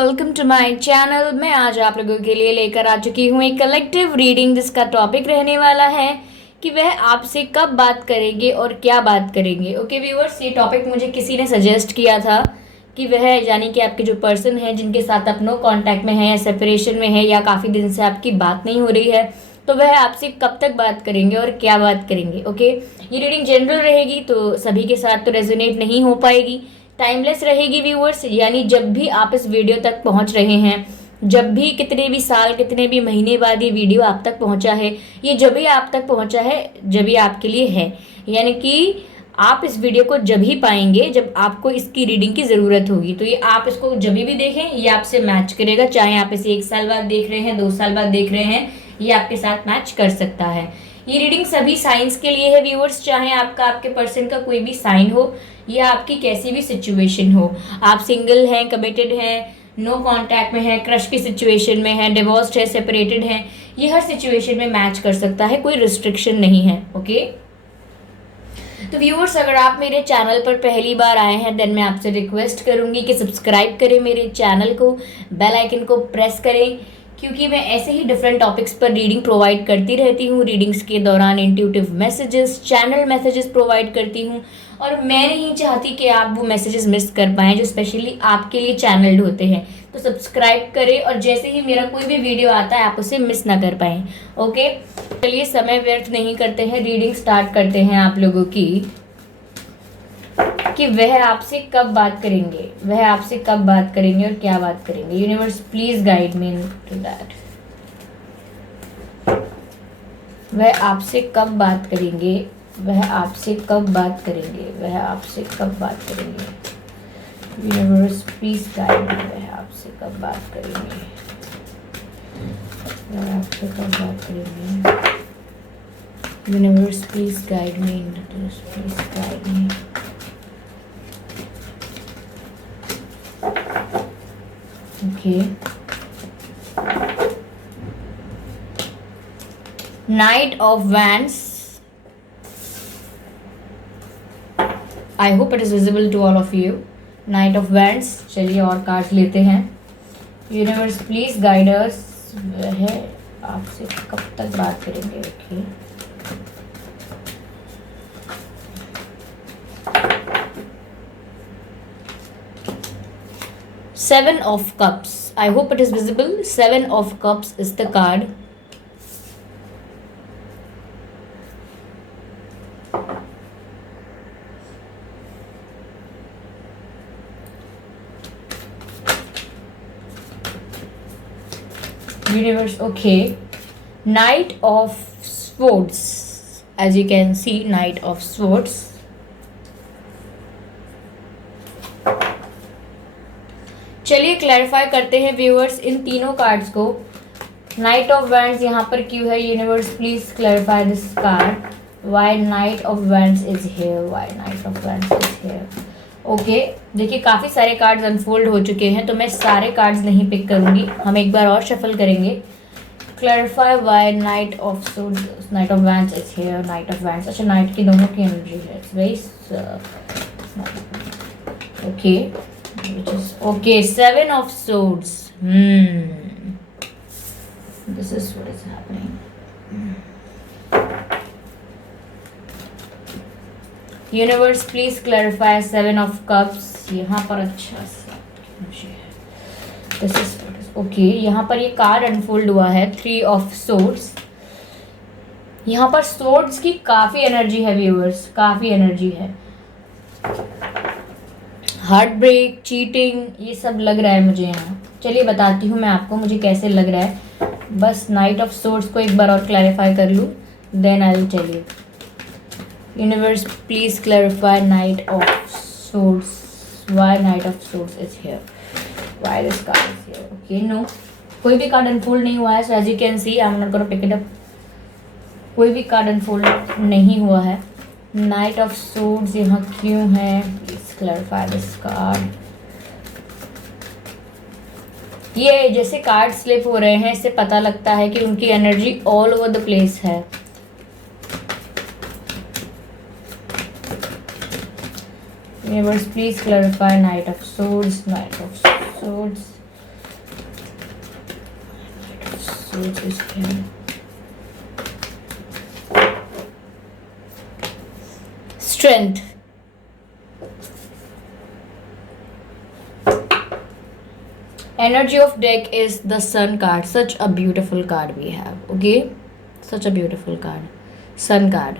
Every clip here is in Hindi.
Welcome to my channel. मैं आज आप लोगों के लिए लेकर आ चुकी हूँ एक कलेक्टिव रीडिंग जिसका टॉपिक रहने वाला है कि वह आपसे कब बात करेंगे और क्या बात करेंगे। ओके व्यूअर्स, ये टॉपिक मुझे किसी ने सजेस्ट किया था कि वह यानी कि आपके जो पर्सन है जिनके साथ आप नो कॉन्टैक्ट में है या सेपरेशन में है या काफ़ी दिन से आपकी बात नहीं हो रही है, तो वह आपसे कब तक बात करेंगे और क्या बात करेंगे। ओके, ये रीडिंग जनरल रहेगी तो सभी के साथ तो रेजोनेट नहीं हो पाएगी, टाइमलेस रहेगी व्यूअर्स। यानी जब भी आप इस वीडियो तक पहुंच रहे हैं, जब भी कितने भी साल कितने भी महीने बाद ये वीडियो आप तक पहुंचा है, ये जब भी आप तक पहुंचा है जब भी आपके लिए है। यानी कि आप इस वीडियो को जब ही पाएंगे जब आपको इसकी रीडिंग की ज़रूरत होगी। तो ये आप इसको जब भी देखें ये आपसे मैच करेगा, चाहे आप इसे 1 साल बाद देख रहे हैं, 2 साल बाद देख रहे हैं, ये आपके साथ मैच कर सकता है। ये रीडिंग सभी साइंस के लिए है व्यूअर्स, चाहे आपका आपके पर्सन का कोई भी साइन हो या आपकी कैसी भी सिचुएशन हो। आप सिंगल हैं, कमिटेड हैं, नो कांटेक्ट में है, क्रश की सिचुएशन में है, डिवोर्स्ड है, सेपरेटेड है, ये हर सिचुएशन में मैच कर सकता है, कोई रिस्ट्रिक्शन नहीं है। ओके, तो व्यूअर्स अगर आप मेरे चैनल पर पहली बार आए हैं देन मैं आपसे रिक्वेस्ट करूंगी कि सब्सक्राइब करें मेरे चैनल को, बेल आइकन को प्रेस करें, क्योंकि मैं ऐसे ही डिफरेंट टॉपिक्स पर रीडिंग प्रोवाइड करती रहती हूँ। रीडिंग्स के दौरान intuitive messages, channel messages provide करती हूँ और मैं नहीं चाहती कि आप वो मैसेजेस मिस कर पाएँ जो स्पेशली आपके लिए चैनल्ड होते हैं। तो सब्सक्राइब करें और जैसे ही मेरा कोई भी वीडियो आता है आप उसे मिस ना कर पाएँ। ओके, चलिए समय व्यर्थ नहीं करते हैं, रीडिंग स्टार्ट करते हैं आप लोगों की कि वह आपसे कब बात करेंगे, वह आपसे कब बात करेंगे और क्या बात करेंगे। Universe please guide me to that. वह आपसे कब बात करेंगे, वह आपसे कब बात करेंगे, वह आपसे कब बात करेंगे। यूनिवर्स प्लीज गाइड मी, वह आपसे कब बात करेंगे, वह आपसे कब बात करेंगे। Universe please guide me, please guide me. Okay. Knight of Wands. I hope it is visible to all of you. Knight of Wands. चलिए और कार्ड्स लेते हैं। यूनिवर्स प्लीज गाइड अस, वह आपसे कब तक बात करेंगे। Okay, Seven of Cups. I hope it is visible. Seven of Cups is the card. Universe, okay. Knight of Swords. As you can see, Knight of Swords. चलिए क्लैरिफाई करते हैं व्यूअर्स इन तीनों कार्ड्स को। नाइट ऑफ वैंड्स यहाँ पर क्यों है। Universe please clarify this card. Why knight of wands is here, why knight of wands is here. Okay, देखिए काफ़ी सारे कार्ड्स अनफोल्ड हो चुके हैं तो मैं सारे कार्ड्स नहीं पिक करूँगी, हम एक बार और शफल करेंगे। Clarify why knight of swords, night of wands is here, night of wands. अच्छा, नाइट की दोनों की एनर्जी है, it's very okay, which is okay. Seven of Swords. This is what is happening. Universe, please clarify. Seven of Cups. यहाँ पर अच्छा सा है। This is what is okay. यहाँ पर ये कार्ड अनफोल्ड हुआ है, Three of Swords. यहाँ पर Swords की काफी एनर्जी है व्यूअर्स, काफी एनर्जी है। हार्ट ब्रेक, चीटिंग, ये सब लग रहा है मुझे यहाँ। चलिए बताती हूँ मैं आपको मुझे कैसे लग रहा है। बस नाइट ऑफ सोर्ड्स को एक बार और क्लैरिफाई कर लूँ, then I will tell you. Universe please clarify knight of swords, why knight of swords is here, why this card is here. Okay, no, कोई भी कार्ड अनफोल्ड नहीं हुआ है, so as you can see I am not gonna pick it up. कोई भी कार्ड अनफोल्ड नहीं हुआ है। नाइट ऑफ सोर्ड्स यहाँ क्यों है, प्लीज क्लैरिफाई दिस कार्ड। ये जैसे कार्ड स्लिप हो रहे हैं इससे पता लगता है कि उनकी energy all over the place है। Universe, please clarify Knight of Swords, Knight of Swords. Swords is here. Strength. Energy of deck is the Sun card. Such a beautiful card we have. Okay, such a beautiful card. Sun card.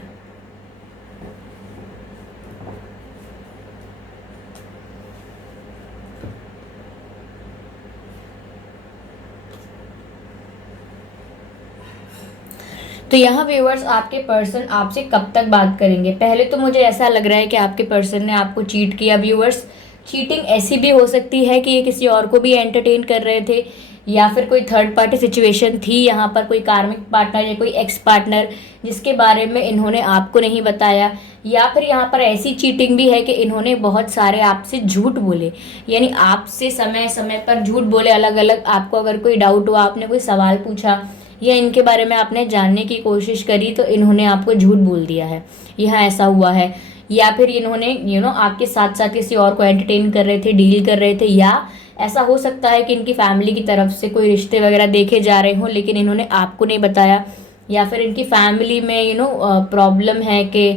तो यहाँ व्यूअर्स आपके पर्सन आपसे कब तक बात करेंगे? पहले तो मुझे ऐसा लग रहा है कि आपके पर्सन ने आपको चीट किया व्यूअर्स। चीटिंग ऐसी भी हो सकती है कि ये किसी और को भी एंटरटेन कर रहे थे, या फिर कोई थर्ड पार्टी सिचुएशन थी यहाँ पर, कोई कार्मिक पार्टनर या कोई एक्स पार्टनर जिसके बारे में इन्होंने आपको नहीं बताया। या फिर यहाँ पर ऐसी चीटिंग भी है कि इन्होंने बहुत सारे आपसे झूठ बोले, यानी आपसे समय समय पर झूठ बोले अलग अलग। आपको अगर कोई डाउट हुआ, आपने कोई सवाल पूछा या इनके बारे में आपने जानने की कोशिश करी, तो इन्होंने आपको झूठ बोल दिया है, यहाँ ऐसा हुआ है। या फिर इन्होंने आपके साथ साथ किसी और को एंटरटेन कर रहे थे, डील कर रहे थे। या ऐसा हो सकता है कि इनकी फैमिली की तरफ से कोई रिश्ते वगैरह देखे जा रहे हों, लेकिन इन्होंने आपको नहीं बताया। या फिर इनकी फैमिली में प्रॉब्लम है कि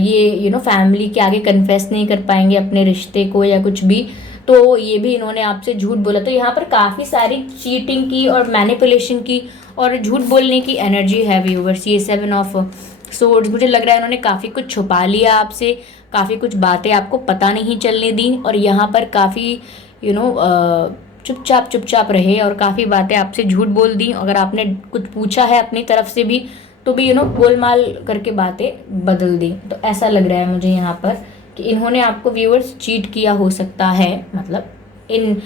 ये फैमिली के आगे कन्फेस नहीं कर पाएंगे अपने रिश्ते को या कुछ भी, तो ये भी इन्होंने आपसे झूठ बोला। तो यहाँ पर काफ़ी सारी चीटिंग की और मैनिपुलेशन की और झूठ बोलने की एनर्जी है व्यूअर्स। ये 7 ऑफ सोर्ड्स, मुझे लग रहा है इन्होंने काफ़ी कुछ छुपा लिया आपसे, काफ़ी कुछ बातें आपको पता नहीं चलने दी, और यहाँ पर काफ़ी चुपचाप रहे और काफ़ी बातें आपसे झूठ बोल दी। अगर आपने कुछ पूछा है अपनी तरफ से भी, तो भी गोलमाल करके बातें बदल दी। तो ऐसा लग रहा है मुझे यहाँ पर कि इन्होंने आपको व्यूअर्स चीट किया हो सकता है, मतलब इन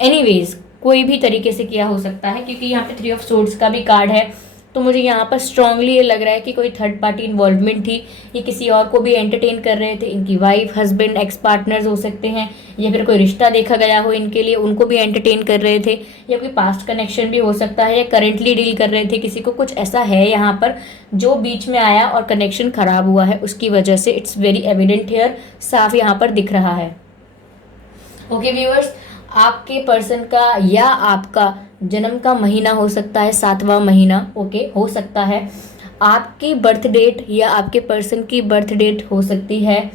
एनीवेज कोई भी तरीके से किया हो सकता है, क्योंकि यहाँ पे 3 ऑफ सोर्ड्स का भी कार्ड है। तो मुझे यहाँ पर स्ट्रांगली ये लग रहा है कि कोई थर्ड पार्टी इन्वॉल्वमेंट थी, ये किसी और को भी एंटरटेन कर रहे थे। इनकी वाइफ, हस्बैंड, एक्स पार्टनर्स हो सकते हैं, या फिर कोई रिश्ता देखा गया हो इनके लिए, उनको भी एंटरटेन कर रहे थे, या कोई पास्ट कनेक्शन भी हो सकता है, या करेंटली डील कर रहे थे किसी को। कुछ ऐसा है यहाँ पर जो बीच में आया और कनेक्शन खराब हुआ है, उसकी वजह से इट्स वेरी एविडेंट हियर, साफ यहाँ पर दिख रहा है। ओके व्यूअर्स, आपके पर्सन का या आपका जन्म का महीना हो सकता है 7वां महीना, ओके, हो सकता है। आपकी बर्थ डेट या आपके पर्सन की बर्थ डेट हो सकती है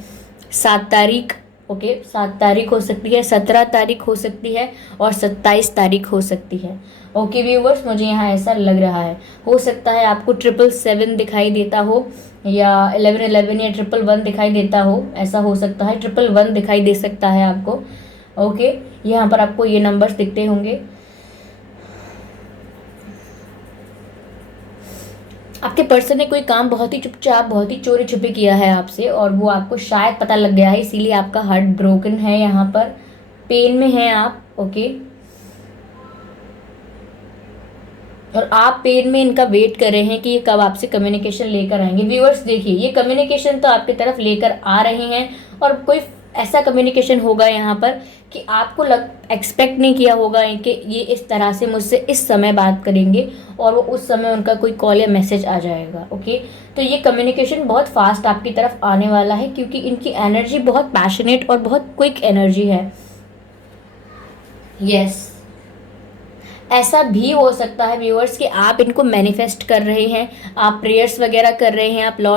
7 तारीख, ओके, 7 तारीख हो सकती है, 17 तारीख हो सकती है, और 27 तारीख हो सकती है। ओके व्यूवर्स, मुझे यहाँ ऐसा लग रहा है। हो सकता है आपको 777 दिखाई देता हो, या 1111 या 111 दिखाई देता हो, ऐसा हो सकता है। 111 दिखाई दे सकता है आपको, ओके। यहाँ पर आपको ये नंबर्स दिखते होंगे। आपके पर्सन ने कोई काम बहुत ही चुपचाप, बहुत ही चोरी छुपे किया है आपसे, और वो आपको शायद पता लग गया है, इसीलिए आपका हार्ट ब्रोकन है, यहाँ पर पेन में हैं आप, ओके। और आप पेन में इनका वेट कर रहे हैं कि ये कब आपसे कम्युनिकेशन लेकर आएंगे। व्यूअर्स देखिए, ये कम्युनिकेशन तो आपकी तरफ लेकर आ रहे हैं, और कोई ऐसा कम्युनिकेशन होगा यहाँ पर कि आपको एक्सपेक्ट नहीं किया होगा कि ये इस तरह से मुझसे इस समय बात करेंगे, और वो उस समय उनका कोई कॉल या मैसेज आ जाएगा, ओके। तो ये कम्युनिकेशन बहुत फास्ट आपकी तरफ आने वाला है, क्योंकि इनकी एनर्जी बहुत पैशनेट और बहुत क्विक एनर्जी है। यस, ऐसा भी हो सकता है व्यूअर्स कि आप इनको मैनिफेस्ट कर रहे हैं, आप प्रेयर्स वगैरह कर रहे हैं, आप लॉ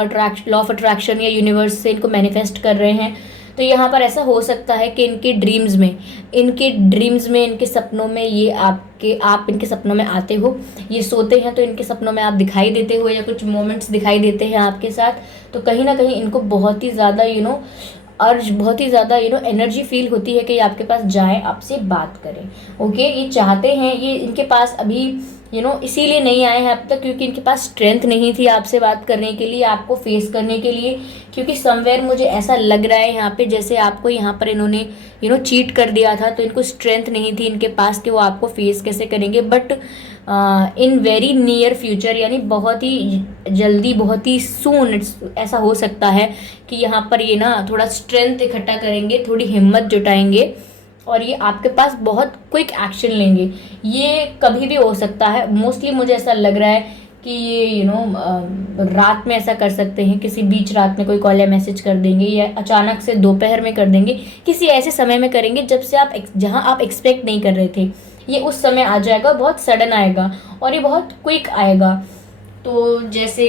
ऑफ अट्रैक्शन या यूनिवर्स से इनको मैनिफेस्ट कर रहे हैं। तो यहाँ पर ऐसा हो सकता है कि इनके ड्रीम्स में, इनके सपनों में ये आप इनके सपनों में आते हो, ये सोते हैं तो इनके सपनों में आप दिखाई देते हो, या कुछ मोमेंट्स दिखाई देते हैं आपके साथ। तो कहीं ना कहीं इनको बहुत ही ज़्यादा अर्ज, बहुत ही ज़्यादा एनर्जी फील होती है कि ये आपके पास जाएं, आपसे बात करें, ओके। ये चाहते हैं, ये इनके पास अभी इसीलिए नहीं आए हैं अब तक, क्योंकि इनके पास स्ट्रेंथ नहीं थी आपसे बात करने के लिए, आपको फेस करने के लिए। क्योंकि समवेयर मुझे ऐसा लग रहा है यहाँ पे जैसे आपको यहाँ पर इन्होंने चीट कर दिया था, तो इनको स्ट्रेंथ नहीं थी इनके पास कि वो आपको फेस कैसे करेंगे। But in very near future, यानी बहुत ही जल्दी, बहुत ही सून ऐसा हो सकता है कि यहाँ पर ये थोड़ा स्ट्रेंथ इकट्ठा करेंगे, थोड़ी हिम्मत जुटाएंगे, और ये आपके पास बहुत क्विक एक्शन लेंगे। ये कभी भी हो सकता है, मोस्टली मुझे ऐसा लग रहा है कि ये रात में ऐसा कर सकते हैं, किसी बीच रात में कोई कॉल या मैसेज कर देंगे, या अचानक से दोपहर में कर देंगे, किसी ऐसे समय में करेंगे जहाँ आप एक्सपेक्ट नहीं कर रहे थे। ये उस समय आ जाएगा, बहुत सडन आएगा और ये बहुत क्विक आएगा। तो जैसे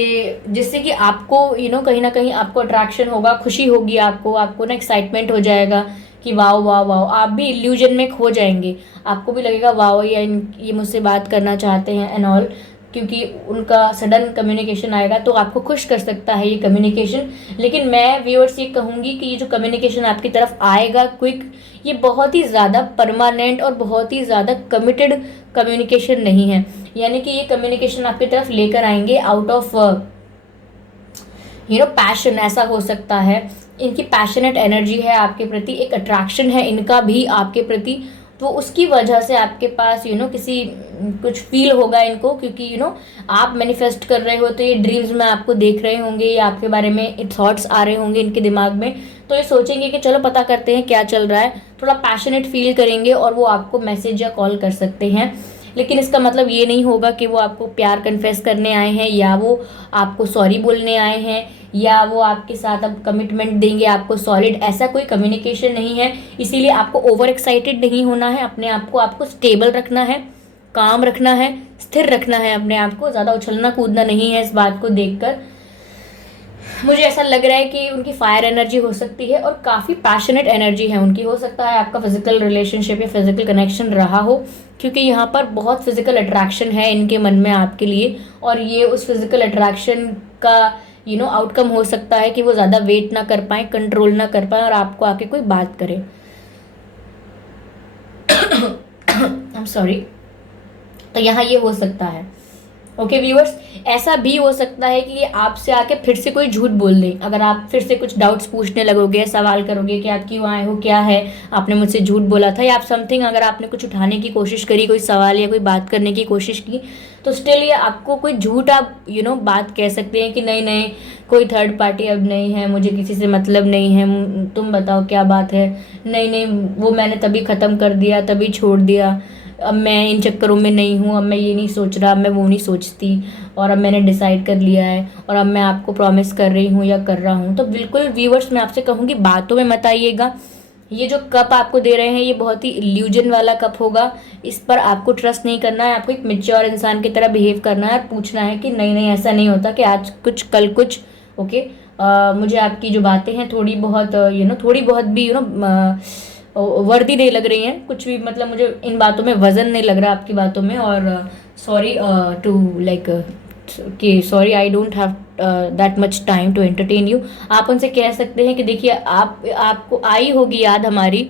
जिससे कि आपको कहीं ना कहीं आपको अट्रैक्शन होगा, खुशी होगी, आपको ना एक्साइटमेंट हो जाएगा कि वाओ वाओ वाओ, आप भी इल्यूजन में खो जाएंगे। आपको भी लगेगा वाओ, ये मुझसे बात करना चाहते हैं एंड ऑल, क्योंकि उनका सडन कम्युनिकेशन आएगा तो आपको खुश कर सकता है ये कम्युनिकेशन। लेकिन मैं व्यूअर्स ये कहूँगी कि ये जो कम्युनिकेशन आपकी तरफ आएगा क्विक, ये बहुत ही ज़्यादा परमानेंट और बहुत ही ज़्यादा कमिटेड कम्युनिकेशन नहीं है। यानी कि ये कम्युनिकेशन आपकी तरफ लेकर आएंगे आउट ऑफ पैशन, ऐसा हो सकता है। इनकी पैशनेट एनर्जी है आपके प्रति, एक अट्रैक्शन है इनका भी आपके प्रति, तो उसकी वजह से आपके पास किसी कुछ फील होगा इनको, क्योंकि आप मैनिफेस्ट कर रहे हो तो ये ड्रीम्स में आपको देख रहे होंगे, या आपके बारे में थॉट्स आ रहे होंगे इनके दिमाग में, तो ये सोचेंगे कि चलो पता करते हैं क्या चल रहा है, थोड़ा पैशनेट फील करेंगे और वो आपको मैसेज या कॉल कर सकते हैं। लेकिन इसका मतलब ये नहीं होगा कि वो आपको प्यार कन्फेस करने आए हैं, या वो आपको सॉरी बोलने आए हैं, या वो आपके साथ अब कमिटमेंट देंगे आपको सॉलिड, ऐसा कोई कम्युनिकेशन नहीं है। इसीलिए आपको ओवर एक्साइटेड नहीं होना है, अपने आप को आपको स्टेबल रखना है, काम रखना है, स्थिर रखना है अपने आप को, ज़्यादा उछलना कूदना नहीं है। इस बात को देखकर मुझे ऐसा लग रहा है कि उनकी फायर एनर्जी हो सकती है और काफ़ी पैशनेट एनर्जी है उनकी। हो सकता है आपका फिजिकल रिलेशनशिप या फिजिकल कनेक्शन रहा हो, क्योंकि यहाँ पर बहुत फिजिकल अट्रैक्शन है इनके मन में आपके लिए, और ये उस फिजिकल अट्रैक्शन का आउटकम हो सकता है कि वो ज़्यादा वेट ना कर पाए, कंट्रोल ना कर पाए और आपको आके कोई बात करे। I am sorry. तो यहाँ ये हो सकता है। ओके व्यूअर्स, ऐसा भी हो सकता है कि ये आपसे आके फिर से कोई झूठ बोल दे। अगर आप फिर से कुछ डाउट्स पूछने लगोगे, सवाल करोगे कि आप क्यों आए हो, क्या है, आपने मुझसे झूठ बोला था, या आप समथिंग अगर आपने कुछ उठाने की कोशिश करी, कोई सवाल या कोई बात करने की कोशिश की, तो स्टिल ये आपको कोई झूठ आप बात कह सकते हैं कि नहीं नहीं, कोई थर्ड पार्टी अब नहीं है, मुझे किसी से मतलब नहीं है, तुम बताओ क्या बात है, नहीं नहीं वो मैंने तभी ख़त्म कर दिया, तभी छोड़ दिया, अब मैं इन चक्करों में नहीं हूँ, अब मैं ये नहीं सोच रहा, अब मैं वो नहीं सोचती, और अब मैंने डिसाइड कर लिया है, और अब मैं आपको प्रॉमिस कर रही हूँ या कर रहा हूँ। तो बिल्कुल व्यूवर्स, मैं आपसे कहूँगी बातों में मत आइएगा। ये जो कप आपको दे रहे हैं ये बहुत ही इल्यूजन वाला कप होगा, इस पर आपको ट्रस्ट नहीं करना है, आपको एक मैच्योर इंसान की तरह बिहेव करना है और पूछना है कि नहीं नहीं ऐसा नहीं होता कि आज कुछ कल कुछ। ओके, मुझे आपकी जो बातें हैं थोड़ी बहुत थोड़ी बहुत भी वर्दी नहीं लग रही हैं, कुछ भी, मतलब मुझे इन बातों में वजन नहीं लग रहा आपकी बातों में, और सॉरी टू लाइक कि sorry I don't have that much time to entertain you. आप उनसे कह सकते हैं कि देखिए आपको आई होगी याद हमारी,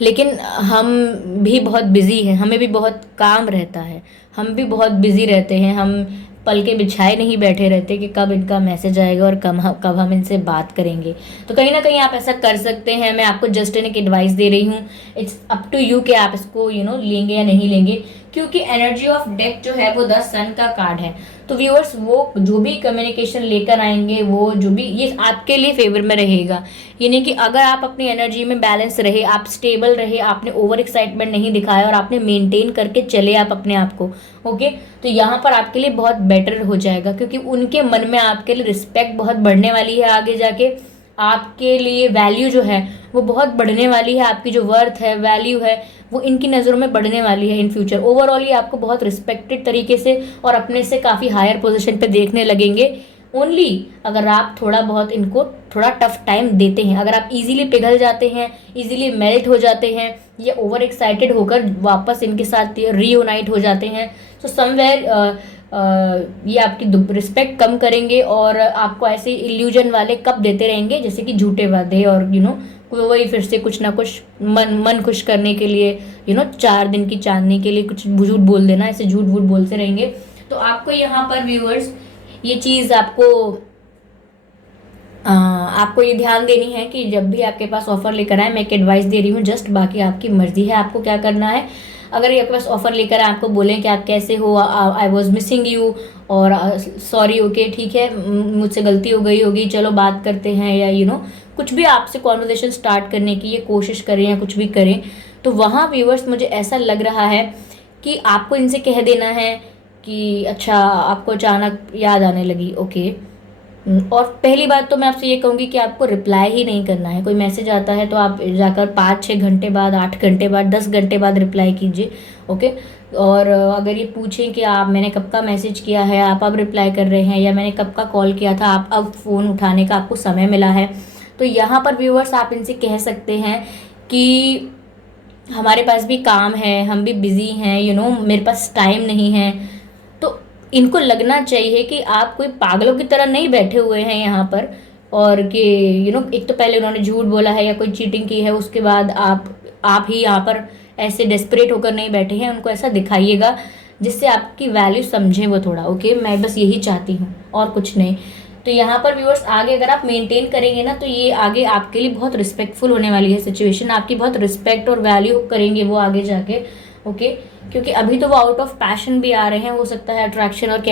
लेकिन हम भी बहुत बिजी हैं, हमें भी बहुत काम रहता है, हम भी बहुत बिजी रहते हैं, हम पल के बिछाए नहीं बैठे रहते कि कब इनका मैसेज आएगा और कब हम इनसे बात करेंगे। तो कहीं ना कहीं आप ऐसा कर सकते हैं। मैं आपको जस्ट एक एडवाइस दे रही हूँ, इट्स अप टू यू कि आप इसको लेंगे या नहीं लेंगे, क्योंकि एनर्जी ऑफ डेथ जो है वो 10 सन का कार्ड है। तो व्यूअर्स, वो जो भी कम्युनिकेशन लेकर आएंगे, वो जो भी, ये आपके लिए फेवर में रहेगा। यानी कि अगर आप अपनी एनर्जी में बैलेंस रहे, आप स्टेबल रहे, आपने ओवर एक्साइटमेंट नहीं दिखाया और आपने मेंटेन करके चले आप अपने आप को, ओके, तो यहाँ पर आपके लिए बहुत बेटर हो जाएगा, क्योंकि उनके मन में आपके लिए रिस्पेक्ट बहुत बढ़ने वाली है। आगे जाके आपके लिए वैल्यू जो है वो बहुत बढ़ने वाली है, आपकी जो वर्थ है, वैल्यू है, वो इनकी नज़रों में बढ़ने वाली है इन फ्यूचर। ओवरऑल ये आपको बहुत रिस्पेक्टेड तरीके से और अपने से काफ़ी हायर पोजीशन पे देखने लगेंगे, ओनली अगर आप थोड़ा बहुत इनको थोड़ा टफ टाइम देते हैं। अगर आप इजीली पिघल जाते हैं, इजीली मेल्ट हो जाते हैं, या ओवर एक्साइटेड होकर वापस इनके साथ रीयूनाइट हो जाते हैं, तो समवेयर ये आपकी रिस्पेक्ट कम करेंगे और आपको ऐसे इल्यूजन वाले कप देते रहेंगे, जैसे कि झूठे वादे, और वही फिर से कुछ ना कुछ मन खुश करने के लिए 4 दिन की चांदनी के लिए कुछ झूठ बोल देना, ऐसे झूठ वूठ बोलते रहेंगे। तो आपको यहाँ पर व्यूअर्स ये चीज़ आपको ये ध्यान देनी है कि जब भी आपके पास ऑफर लेकर आए, मैं एक एडवाइस दे रही हूँ जस्ट, बाकी आपकी मर्जी है आपको क्या करना है। अगर ये आपके पास ऑफर लेकर आए, आपको बोलें कि आप कैसे हो, आई वॉज मिसिंग यू, और सॉरी, ओके ठीक है, मुझसे गलती हो गई होगी, चलो बात करते हैं, या कुछ भी आपसे कॉन्वर्सेशन स्टार्ट करने की ये कोशिश करें या कुछ भी करें, तो वहाँ व्यूअर्स मुझे ऐसा लग रहा है कि आपको इनसे कह देना है कि अच्छा, आपको अचानक याद आने लगी, ओके, और पहली बात तो मैं आपसे ये कहूँगी कि आपको रिप्लाई ही नहीं करना है। कोई मैसेज आता है तो आप जाकर 5-6 घंटे बाद, 8 घंटे बाद, 10 घंटे बाद रिप्लाई कीजिए। ओके। और अगर ये पूछें कि आप मैंने कब का मैसेज किया है, आप अब रिप्लाई कर रहे हैं, या मैंने कब का कॉल किया था, आप अब फ़ोन उठाने का आपको समय मिला है, तो यहाँ पर व्यूअर्स आप इनसे कह सकते हैं कि हमारे पास भी काम है, हम भी बिज़ी हैं, मेरे पास टाइम नहीं है। तो इनको लगना चाहिए कि आप कोई पागलों की तरह नहीं बैठे हुए हैं यहाँ पर, और कि एक तो पहले उन्होंने झूठ बोला है या कोई चीटिंग की है, उसके बाद आप ही यहाँ पर ऐसे डेस्परेट होकर नहीं बैठे हैं। उनको ऐसा दिखाइएगा जिससे आपकी वैल्यू समझे वो थोड़ा। ओके, मैं बस यही चाहती हूँ और कुछ नहीं। तो यहाँ पर व्यूअर्स आगे अगर आप मेंटेन करेंगे ना, तो ये आगे आपके लिए बहुत रिस्पेक्टफुल होने वाली है सिचुएशन। आपकी बहुत रिस्पेक्ट और वैल्यू करेंगे वो आगे जाके। ओके, क्योंकि अभी तो वो आउट ऑफ पैशन भी आ रहे हैं, हो सकता है अट्रैक्शन और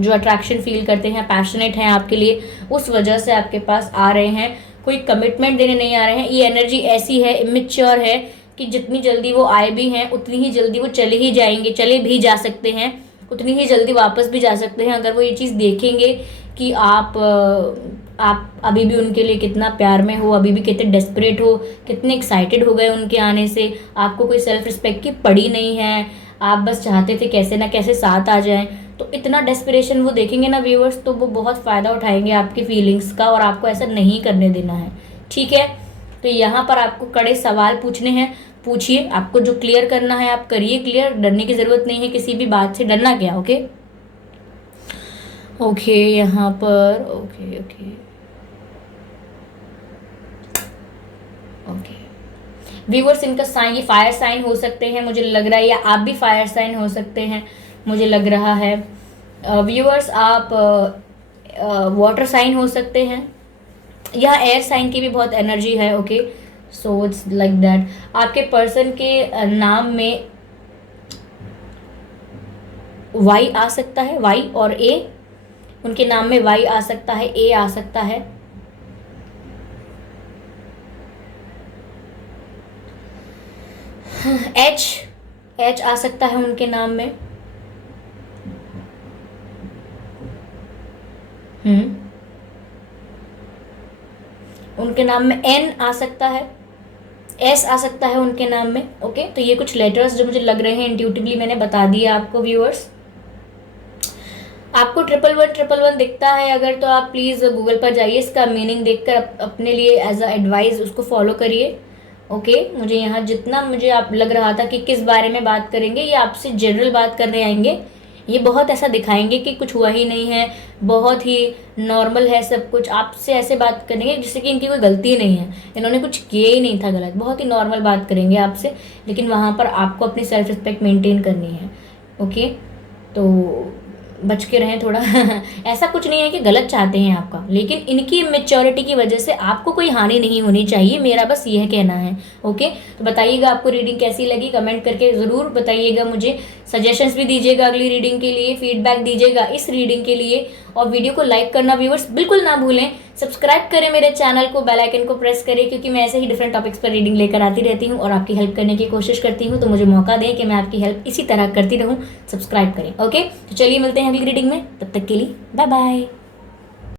जो अट्रैक्शन फील करते हैं, पैशनेट हैं आपके लिए, उस वजह से आपके पास आ रहे हैं, कोई कमिटमेंट देने नहीं आ रहे हैं। ये एनर्जी ऐसी है, इमेच्योर है, कि जितनी जल्दी वो आए भी हैं उतनी ही जल्दी वो चले ही जाएंगे, चले भी जा सकते हैं, उतनी ही जल्दी वापस भी जा सकते हैं। अगर वो ये चीज़ देखेंगे कि आप अभी भी उनके लिए कितना प्यार में हो, अभी भी कितने डेस्परेट हो, कितने एक्साइटेड हो गए उनके आने से, आपको कोई सेल्फ रिस्पेक्ट की पड़ी नहीं है, आप बस चाहते थे कैसे ना कैसे साथ आ जाएं, तो इतना डेस्परेशन वो देखेंगे ना व्यूअर्स, तो वो बहुत फ़ायदा उठाएंगे आपकी फीलिंग्स का, और आपको ऐसा नहीं करने देना है। ठीक है, तो यहाँ पर आपको कड़े सवाल पूछने हैं, पूछिए। आपको जो क्लियर करना है आप करिए क्लियर, डरने की ज़रूरत नहीं है किसी भी बात से। डरना क्या? ओके ओके, यहाँ पर ओके ओके ओके व्यूअर्स, इनका साइन ये फायर साइन हो सकते हैं मुझे लग रहा है, या आप भी फायर साइन हो सकते हैं मुझे लग रहा है। व्यूअर्स आप वाटर साइन हो सकते हैं, या एयर साइन की भी बहुत एनर्जी है। Okay, so it's like that. आपके पर्सन के नाम में वाई आ सकता है, वाई और ए, उनके नाम में वाई आ सकता है, ए आ सकता है। एच आ सकता है उनके नाम में। उनके नाम में एन आ सकता है, एस आ सकता है उनके नाम में। ओके, तो ये कुछ लेटर्स जो मुझे लग रहे हैं, इंट्यूटिवली मैंने बता दिया आपको व्यूअर्स। आपको 111 दिखता है अगर, तो आप प्लीज़ गूगल पर जाइए, इसका मीनिंग देखकर अपने लिए एज अ एडवाइस उसको फॉलो करिए। ओके, मुझे यहाँ जितना मुझे आप लग रहा था कि किस बारे में बात करेंगे, ये आपसे जनरल बात करने आएंगे, ये बहुत ऐसा दिखाएंगे कि कुछ हुआ ही नहीं है, बहुत ही नॉर्मल है सब कुछ, आपसे ऐसे बात करेंगे जिससे कि इनकी कोई गलती नहीं है, इन्होंने कुछ किया ही नहीं था गलत, बहुत ही नॉर्मल बात करेंगे आपसे। लेकिन वहाँ पर आपको अपनी सेल्फ रिस्पेक्ट मेंटेन करनी है। ओके, तो बच के रहें थोड़ा। ऐसा कुछ नहीं है कि गलत चाहते हैं आपका, लेकिन इनकी मेच्योरिटी की वजह से आपको कोई हानि नहीं होनी चाहिए, मेरा बस यह कहना है। ओके, तो बताइएगा आपको रीडिंग कैसी लगी, कमेंट करके ज़रूर बताइएगा मुझे। सजेशंस भी दीजिएगा अगली रीडिंग के लिए, फीडबैक दीजिएगा इस रीडिंग के लिए, और वीडियो को लाइक करना व्यूअर्स बिल्कुल ना भूलें। सब्सक्राइब करें मेरे चैनल को, बेल आइकन को प्रेस करें, क्योंकि मैं ऐसे ही डिफरेंट टॉपिक्स पर रीडिंग लेकर आती रहती हूँ और आपकी हेल्प करने की कोशिश करती हूँ। तो मुझे मौका दें कि मैं आपकी हेल्प इसी तरह करती रहूँ। सब्सक्राइब करें। ओके, तो चलिए मिलते हैं अगली रीडिंग में, तब तक के लिए बाय बाय।